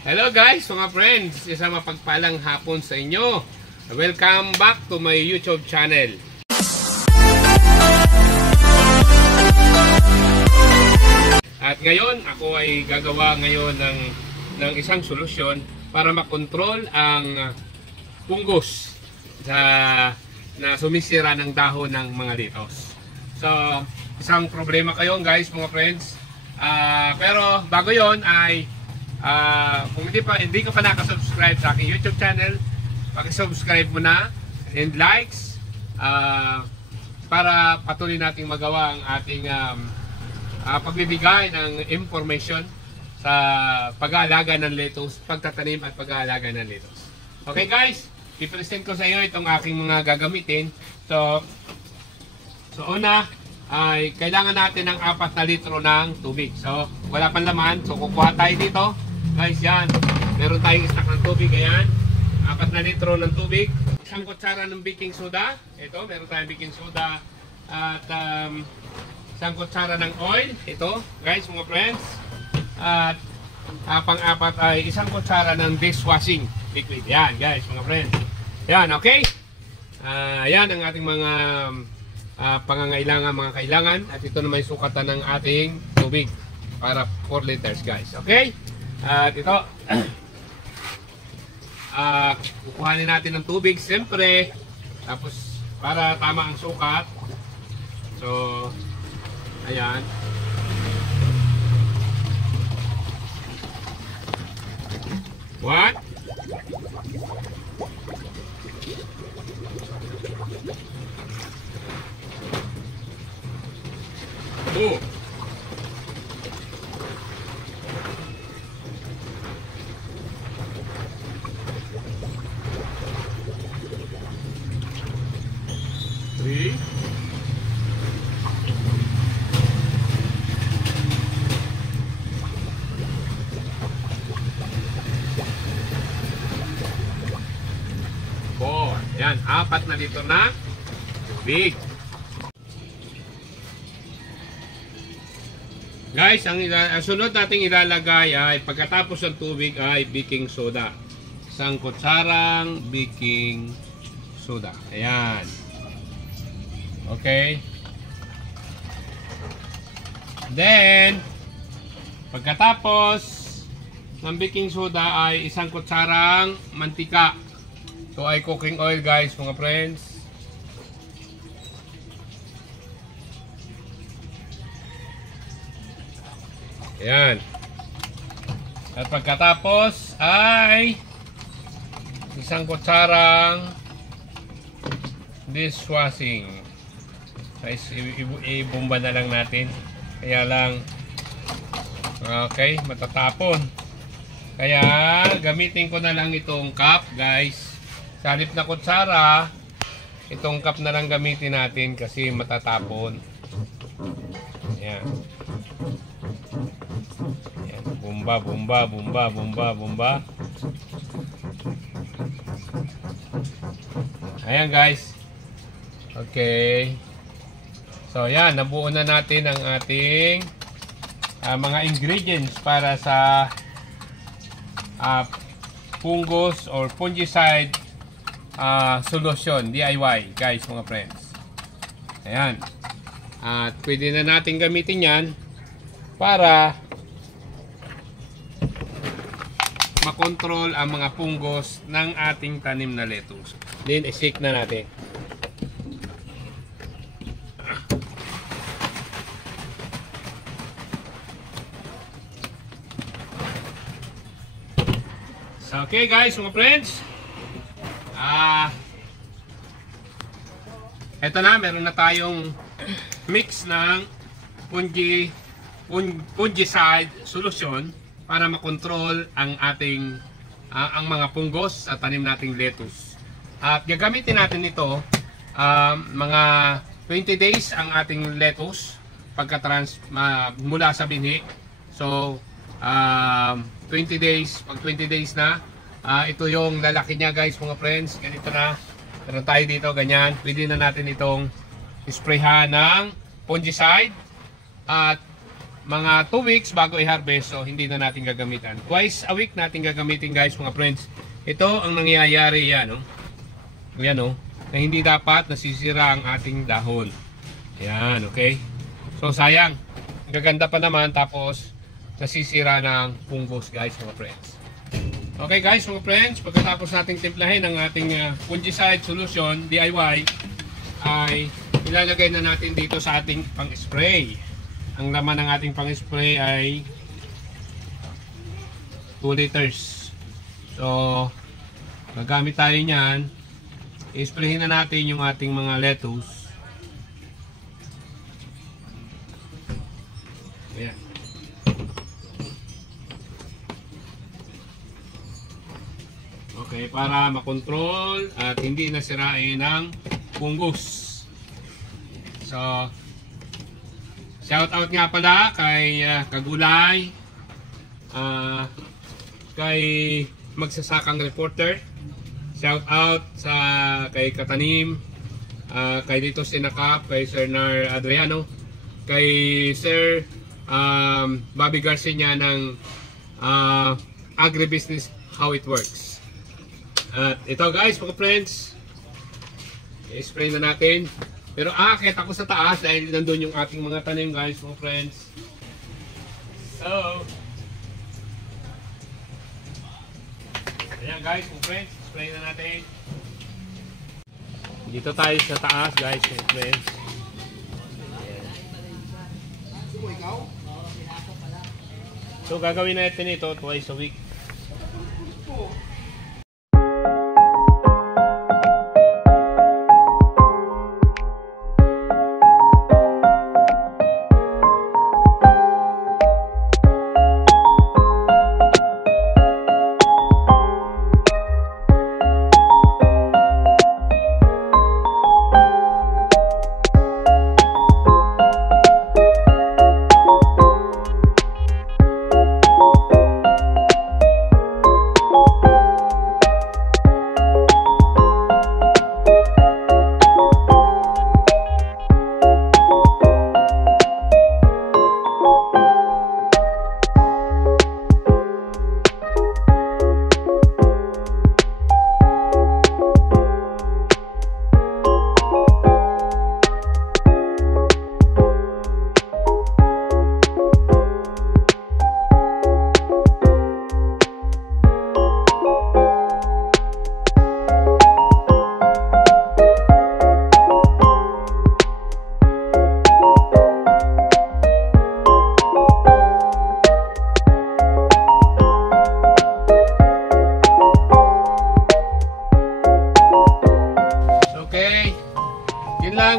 Hello guys, mga friends, isang mapagpalang hapon sa inyo. Welcome back to my YouTube channel. At ngayon, ako ay gagawa ngayon ng isang solusyon para makontrol ang punggos na sumisira ng dahon ng mga litos. So, isang problema kayo guys, mga friends. Pero bago yon ay kung hindi ka pa nakasubscribe sa aking YouTube channel, paki-subscribe mo na and likes para patuloy nating magawa ang ating pagbibigay ng information sa pag-aalaga ng lettuce, pagtatanim at pag-aalaga ng lettuce. Okay guys, i-present ko sa iyo itong aking mga gagamitin. So una ay kailangan natin ng 4 na litro ng tubig. So wala pang laman, so kukuha tayo dito. Guys, yan. Meron tayong stock ng tubig. Ayan. 4 na litro ng tubig. Isang kutsara ng baking soda. Ito, meron tayong baking soda. At isang kutsara ng oil. Ito, guys, mga friends. At pang-apat ay isang kutsara ng dishwashing liquid. Yan, guys, mga friends. Yan, okay? Yan ang ating mga pangangailangan, mga kailangan. At ito naman yung sukatan ng ating tubig para 4 liters, guys. Okay? At ito, kukuhanin natin ng tubig siyempre, tapos para tama ang sukat. So ayan, what? Oh, three, four. Yan, 4 na litro na tubig. Guys, ang sunod nating ilalagay ay pagkatapos ng tubig ay baking soda. Isang kutsarang baking soda. Ayan. Okay. Then, pagkatapos ng baking soda ay isang kutsarang mantika. Ito ay cooking oil guys, mga friends. Ayan. At pagkatapos ay isang kutsarang dishwashing. Guys, ibumba na lang natin. Kaya lang, okay, matatapon. Kaya gamitin ko na lang itong cup, guys. Sa halip na kutsara, itong cup na lang gamitin natin kasi matatapon. Ayan. Ayan. Bumba, bumba, bumba, bumba, bumba. Ayan guys. Okay. So yan, nabuo na natin ang ating mga ingredients para sa fungus or fungicide solution DIY guys, mga friends. Ayan. At pwede na natin gamitin yan para makontrol ang mga fungus ng ating tanim na lettuce. Then i-shake na natin. So, okay guys, mga friends. Eto na, meron na tayong mix ng fungicide solution para makontrol ang ating ang mga punggos sa tanim nating lettuce. At gagamitin natin ito mga 20 days ang ating lettuce mula sa binhi. So 20 days, pag 20 days na ito yung lalaki niya guys, mga friends. Ganito na, meron tayo dito ganyan. Pwede na natin itong sprayhan ng fungicide. At mga 2 weeks bago i-harvest, so hindi na natin gagamitan. Twice a week natin gagamitin guys mga friends. Ito ang nangyayari yan, no? Yan, no? Na hindi dapat nasisira ang ating dahon. Yan, okay? So sayang, gaganda pa naman tapos nasisira ng fungus guys mga friends. Okay guys mga friends, pagkatapos nating timplahin ang ating fungicide solution DIY, ay ilalagay na natin dito sa ating pang-spray. Ang laman ng ating pang-spray ay 2 liters. So gagamit tayo niyan, i-sprayhin na natin yung ating mga lettuce. Ayan. Okay, para makontrol at hindi nasirain ng fungus. So shout out nga pala kay Kagulay, kay Magsasakang Reporter, shout out sa kay Katanim, kay Dito Sinakap, kay Sir Nar Adriano, kay Sir Bobby Garcia ng Agribusiness How It Works. At ito guys mga friends, i-spray na natin. Pero aakit ako sa taas dahil nandun yung ating mga tanim guys mga friends. So ayan guys mga friends, spray na natin. Dito tayo sa taas guys mga friends. So gagawin natin ito twice a week.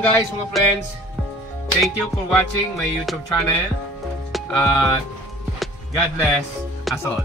Guys mga friends, thank you for watching my YouTube channel. God bless us all.